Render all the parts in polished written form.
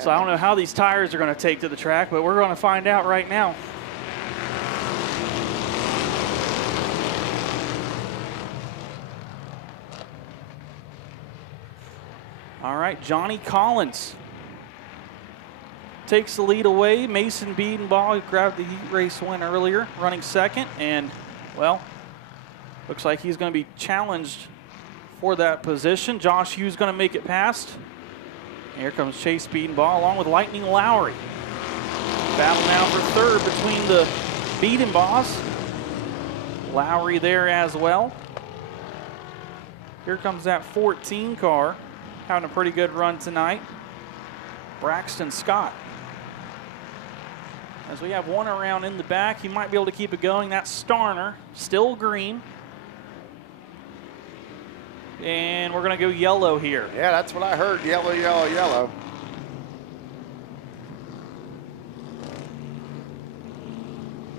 So I don't know how these tires are going to take to the track, but we're going to find out right now. All right, Johnny Collins takes the lead away. Mason Biedenbaugh grabbed the heat race win earlier, running second, and, well, looks like he's going to be challenged for that position. Josh Hughes going to make it past. Here comes Chase Biedenbaugh along with Lightning Lowry. Battle now for third between the Biedenbaughs. Lowry there as well. Here comes that 14 car, having a pretty good run tonight. Braxton Scott. As we have one around in the back, he might be able to keep it going. That's Starner, still green. And we're going to go yellow here. Yeah, that's what I heard. Yellow, yellow, yellow.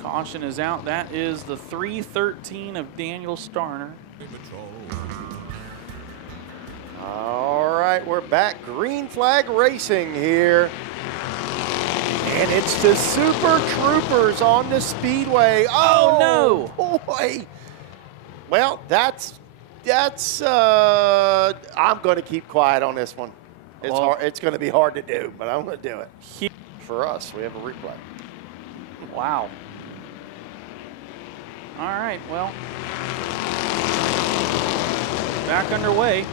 Caution is out. That is the 313 of Daniel Starner. All right, we're back. Green flag racing here. And it's the Super Troopers on the speedway. Oh, no. Boy. Well, I'm going to keep quiet on this one. It's hard. It's going to be hard to do, but I'm going to do it. For us, we have a replay. Wow. All right, well, back underway.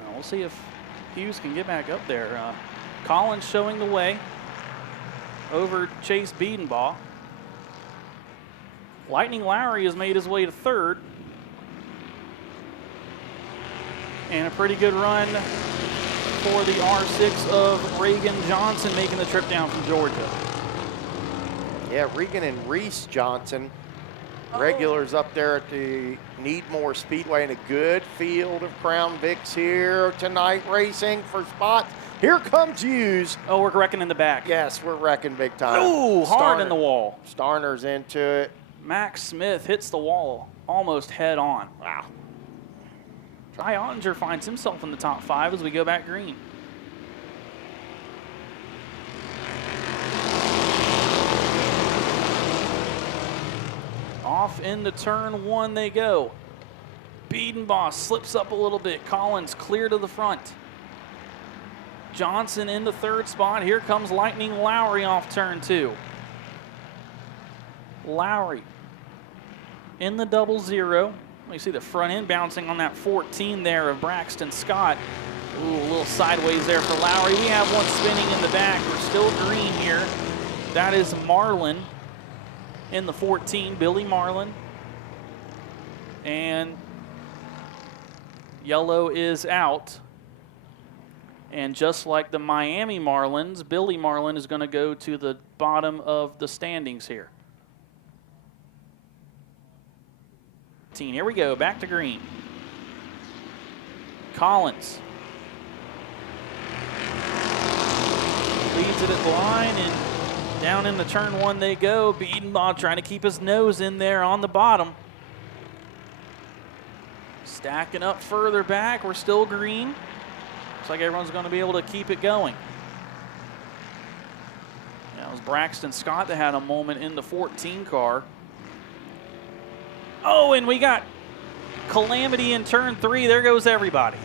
Well, we'll see if Hughes can get back up there. Collins showing the way over Chase Biedenbaugh. Lightning Lowry has made his way to third. And a pretty good run for the R6 of Reagan Johnson making the trip down from Georgia. Yeah, Regan and Reese Johnson, regulars up there at the Needmore Speedway, in a good field of Crown Vics here tonight, racing for spots. Here comes Hughes. Oh, we're wrecking in the back. Yes, we're wrecking big time. Ooh, hard in the wall. Starner's into it. Max Smith hits the wall almost head on. Wow. Ty Ottinger finds himself in the top 5 as we go back green. Off into turn 1 they go. Biedenbaugh slips up a little bit. Collins clear to the front. Johnson in the third spot. Here comes Lightning Lowry off turn 2. Lowry in the 00. You see the front end bouncing on that 14 there of Braxton Scott. Ooh, a little sideways there for Lowry. We have one spinning in the back. We're still green here. That is Marlin in the 14, Billy Marlin. And yellow is out. And just like the Miami Marlins, Billy Marlin is going to go to the bottom of the standings here. Here we go, back to green. Collins leads it at the line, and down in the turn 1 they go. Biedenbaugh trying to keep his nose in there on the bottom. Stacking up further back, we're still green. Looks like everyone's going to be able to keep it going. That was Braxton Scott that had a moment in the 14 car. Oh, and we got calamity in turn 3. There goes everybody.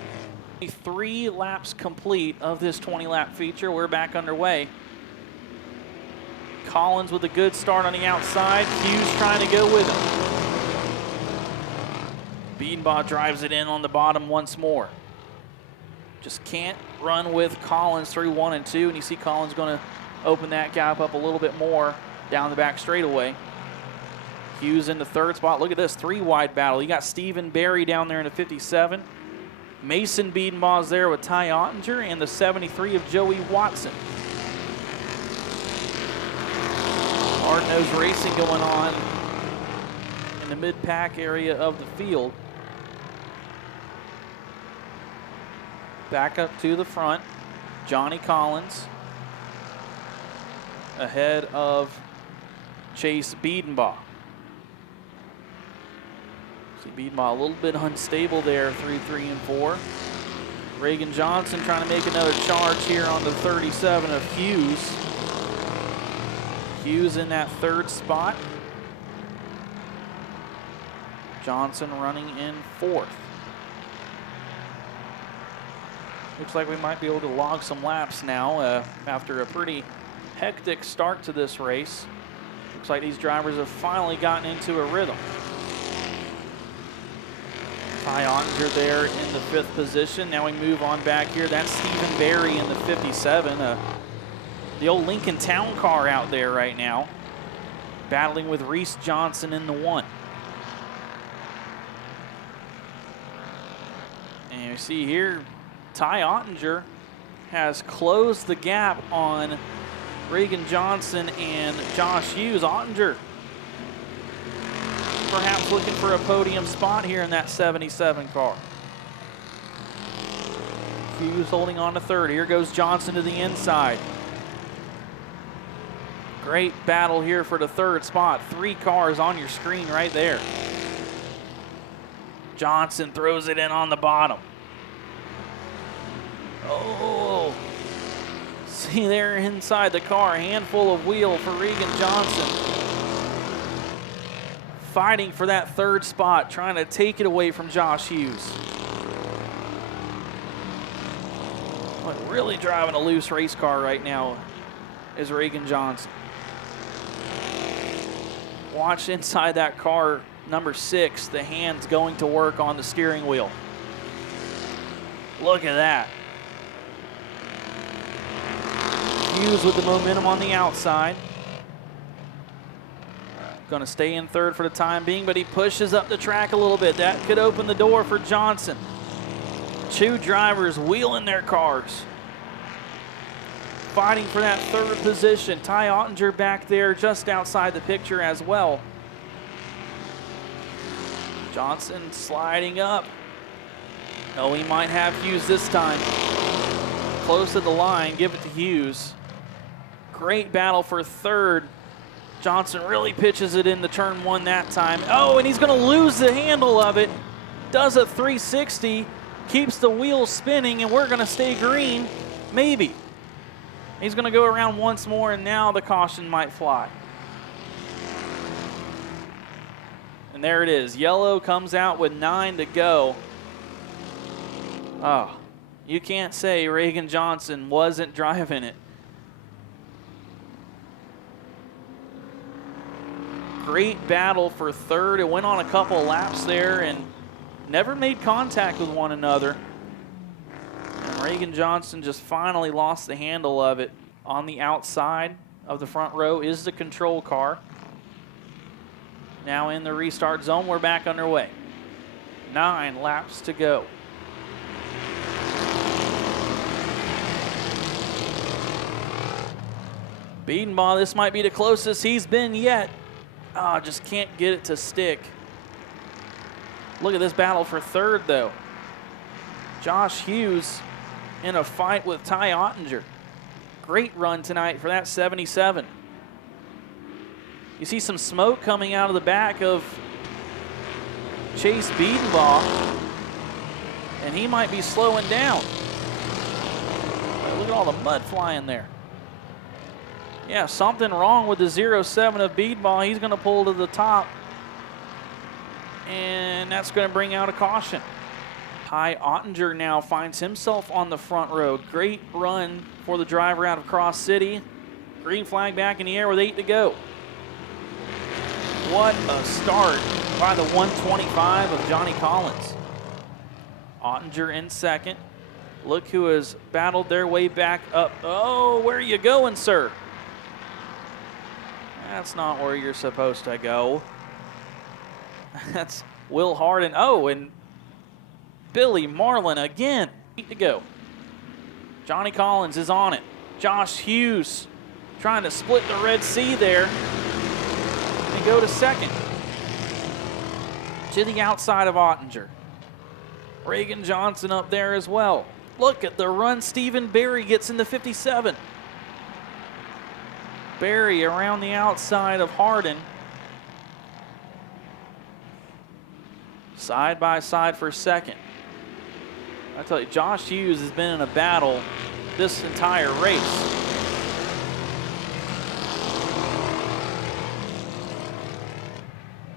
3 laps complete of this 20-lap feature. We're back underway. Collins with a good start on the outside. Hughes trying to go with him. Biedenbaugh drives it in on the bottom once more. Just can't run with Collins through 1 and 2, and you see Collins going to open that gap up a little bit more down the back straightaway. Hughes in the third spot. Look at this, 3-wide battle. You got Stephen Barry down there in the 57. Mason Biedenbaugh's there with Ty Ottinger, and the 73 of Joey Watson. Hard-nosed racing going on in the mid-pack area of the field. Back up to the front, Johnny Collins ahead of Chase Biedenbaugh. See Beedenbaugh a little bit unstable there through 3 and 4. Reagan Johnson trying to make another charge here on the 37 of Hughes. Hughes in that 3rd spot. Johnson running in 4th. Looks like we might be able to log some laps now after a pretty hectic start to this race. Looks like these drivers have finally gotten into a rhythm. Ty Ottinger there in the 5th position. Now we move on back here. That's Stephen Berry in the 57. The old Lincoln Town car out there right now, battling with Reese Johnson in the 1. And you see here, Ty Ottinger has closed the gap on Reagan Johnson and Josh Hughes. Ottinger perhaps looking for a podium spot here in that 77 car. Hughes holding on to 3rd. Here goes Johnson to the inside. Great battle here for the 3rd spot. 3 cars on your screen right there. Johnson throws it in on the bottom. Oh, see there inside the car, a handful of wheel for Regan Johnson. Fighting for that 3rd spot, trying to take it away from Josh Hughes. But really driving a loose race car right now is Reagan Johnson. Watch inside that car, number 6, the hands going to work on the steering wheel. Look at that. Hughes with the momentum on the outside. Going to stay in 3rd for the time being, but he pushes up the track a little bit. That could open the door for Johnson. 2 drivers wheeling their cars, fighting for that 3rd position. Ty Ottinger back there just outside the picture as well. Johnson sliding up. Oh, he might have Hughes this time. Close to the line, give it to Hughes. Great battle for 3rd. Johnson really pitches it into turn 1 that time. Oh, and he's going to lose the handle of it. Does a 360, keeps the wheels spinning, and we're going to stay green. Maybe. He's going to go around once more, and now the caution might fly. And there it is. Yellow comes out with 9 to go. Oh, you can't say Reagan Johnson wasn't driving it. Great battle for 3rd. It went on a couple laps there and never made contact with one another. And Reagan Johnson just finally lost the handle of it. On the outside of the front row is the control car. Now in the restart zone, we're back underway. 9 laps to go. Beedenbaugh, this might be the closest he's been yet. Just can't get it to stick. Look at this battle for 3rd, though. Josh Hughes in a fight with Ty Ottinger. Great run tonight for that 77. You see some smoke coming out of the back of Chase Beedenbaugh, and he might be slowing down. Look at all the mud flying there. Yeah, something wrong with the 07 of Beedenbaugh. He's going to pull to the top, and that's going to bring out a caution. Ty Ottinger now finds himself on the front row. Great run for the driver out of Cross City. Green flag back in the air with 8 to go. What a start by the 125 of Johnny Collins. Ottinger in 2nd. Look who has battled their way back up. Oh, where are you going, sir? That's not where you're supposed to go. That's Will Hardin. Oh, and Billy Marlin again. 8 to go. Johnny Collins is on it. Josh Hughes trying to split the Red Sea there and go to 2nd. To the outside of Ottinger. Reagan Johnson up there as well. Look at the run Stephen Berry gets in the 57. Berry around the outside of Hardin. side by side for second. I tell you, Josh Hughes has been in a battle this entire race.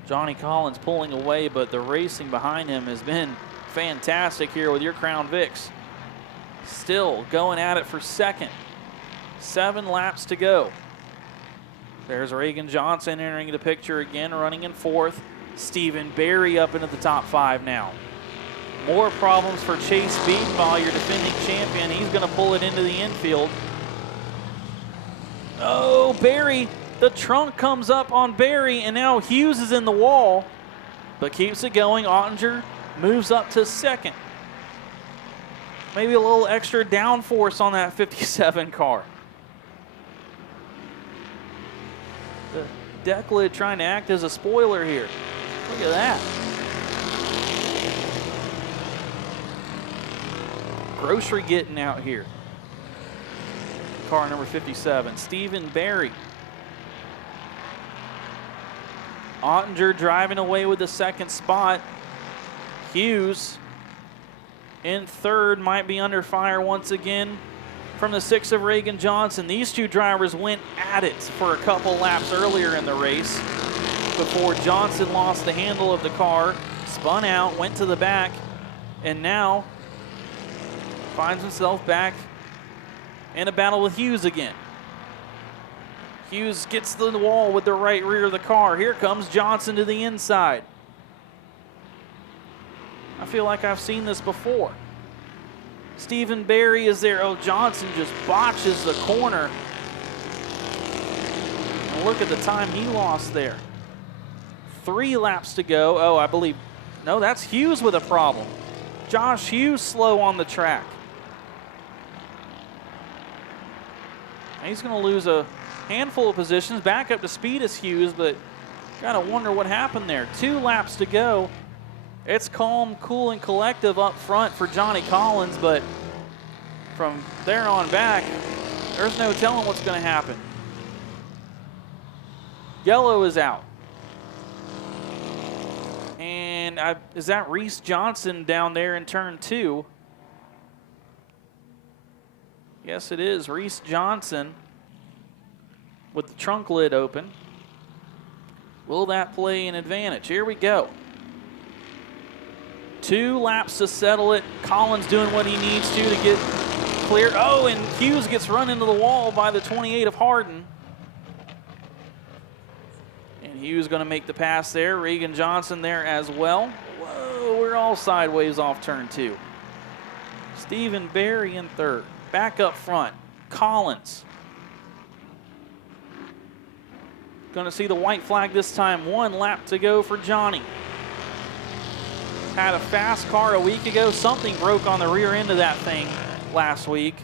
Johnny Collins pulling away, but the racing behind him has been fantastic here with your Crown Vics. Still going at it for second. 7 laps to go. There's Reagan Johnson entering the picture again, running in 4th. Stephen Barry up into the top 5 now. More problems for Chase Beatonbaugh, your defending champion. He's going to pull it into the infield. Oh, Barry, the trunk comes up on Barry, and now Hughes is in the wall, but keeps it going. Ottinger moves up to second. Maybe a little extra downforce on that 57 car. The deck lid trying to act as a spoiler here. Look at that. Grocery getting out here. Car number 57, Stephen Barry. Ottinger driving away with the second spot. Hughes in 3rd, might be under fire once again from the 6 of Reagan Johnson. These two drivers went at it for a couple laps earlier in the race before Johnson lost the handle of the car, spun out, went to the back, and now finds himself back in a battle with Hughes again. Hughes gets to the wall with the right rear of the car. Here comes Johnson to the inside. I feel like I've seen this before. Stephen Barry is there. Oh, Johnson just botches the corner. And look at the time he lost there. 3 laps to go. Oh, I believe, no, that's Hughes with a problem. Josh Hughes slow on the track. He's going to lose a handful of positions. Back up to speed as Hughes, but got to wonder what happened there. 2 laps to go. It's calm, cool, and collective up front for Johnny Collins, but from there on back, there's no telling what's going to happen. Yellow is out. And is that Reese Johnson down there in turn 2? Yes, it is. Reese Johnson with the trunk lid open. Will that play an advantage? Here we go. 2 laps to settle it. Collins doing what he needs to get clear. Oh, and Hughes gets run into the wall by the 28 of Hardin. And Hughes going to make the pass there. Reagan Johnson there as well. Whoa, we're all sideways off turn 2. Stephen Barry in 3rd. Back up front, Collins. Going to see the white flag this time. 1 lap to go for Johnny. Had a fast car a week ago. Something broke on the rear end of that thing last week.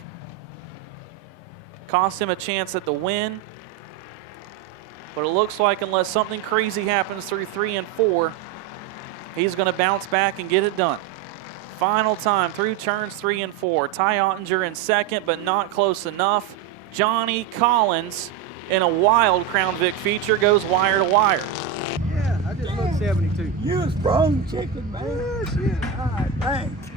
Cost him a chance at the win. But it looks like unless something crazy happens through 3 and 4, he's going to bounce back and get it done. Final time through turns 3 and 4. Ty Ottinger in 2nd, but not close enough. Johnny Collins in a wild Crown Vic feature goes wire to wire. Yeah, I just looked 72. You a strong chicken, man. Yeah, shit. All right, thanks.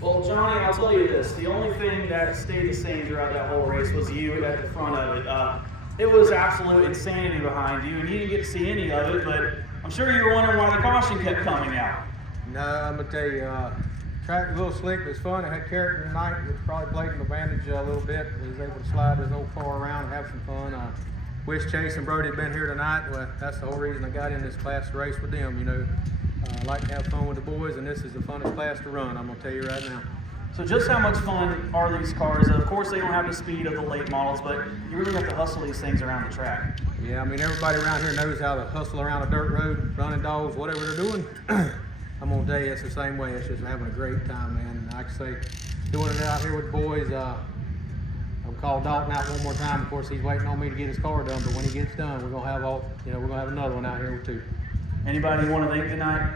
Well, Johnny, I'll tell you this. The only thing that stayed the same throughout that whole race was you at the front of it. It was absolute insanity behind you, and you didn't get to see any of it, but I'm sure you were wondering why the caution kept coming out. No, I'm going to tell you, track was a little slick. It was fun. It had character tonight, which probably played an advantage a little bit. He was able to slide his old car around and have some fun. Wish Chase and Brody had been here tonight. Well, that's the whole reason I got in this class to race with them, you know. I like to have fun with the boys, and this is the funnest class to run, I'm going to tell you right now. So just how much fun are these cars? Of course, they don't have the speed of the late models, but you really have to hustle these things around the track. Yeah, I mean, everybody around here knows how to hustle around a dirt road, running dogs, whatever they're doing. I'm going to tell you, it's the same way. It's just having a great time, man. And like I say, doing it out here with the boys, I'll call Dalton out one more time. Of course, he's waiting on me to get his car done, but when he gets done, we're going to have we're going to have another one out here too. Anybody you want to thank tonight?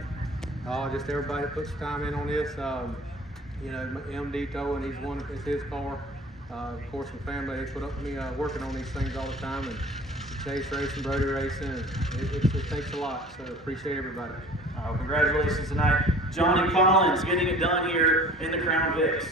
Just everybody that puts time in on this. You know, MD Towing, it's his car. Of course, my family, they put up with me working on these things all the time, and Chase racing, Brody racing. It takes a lot, so appreciate everybody. Congratulations tonight. Johnny Collins getting it done here in the Crown Vics.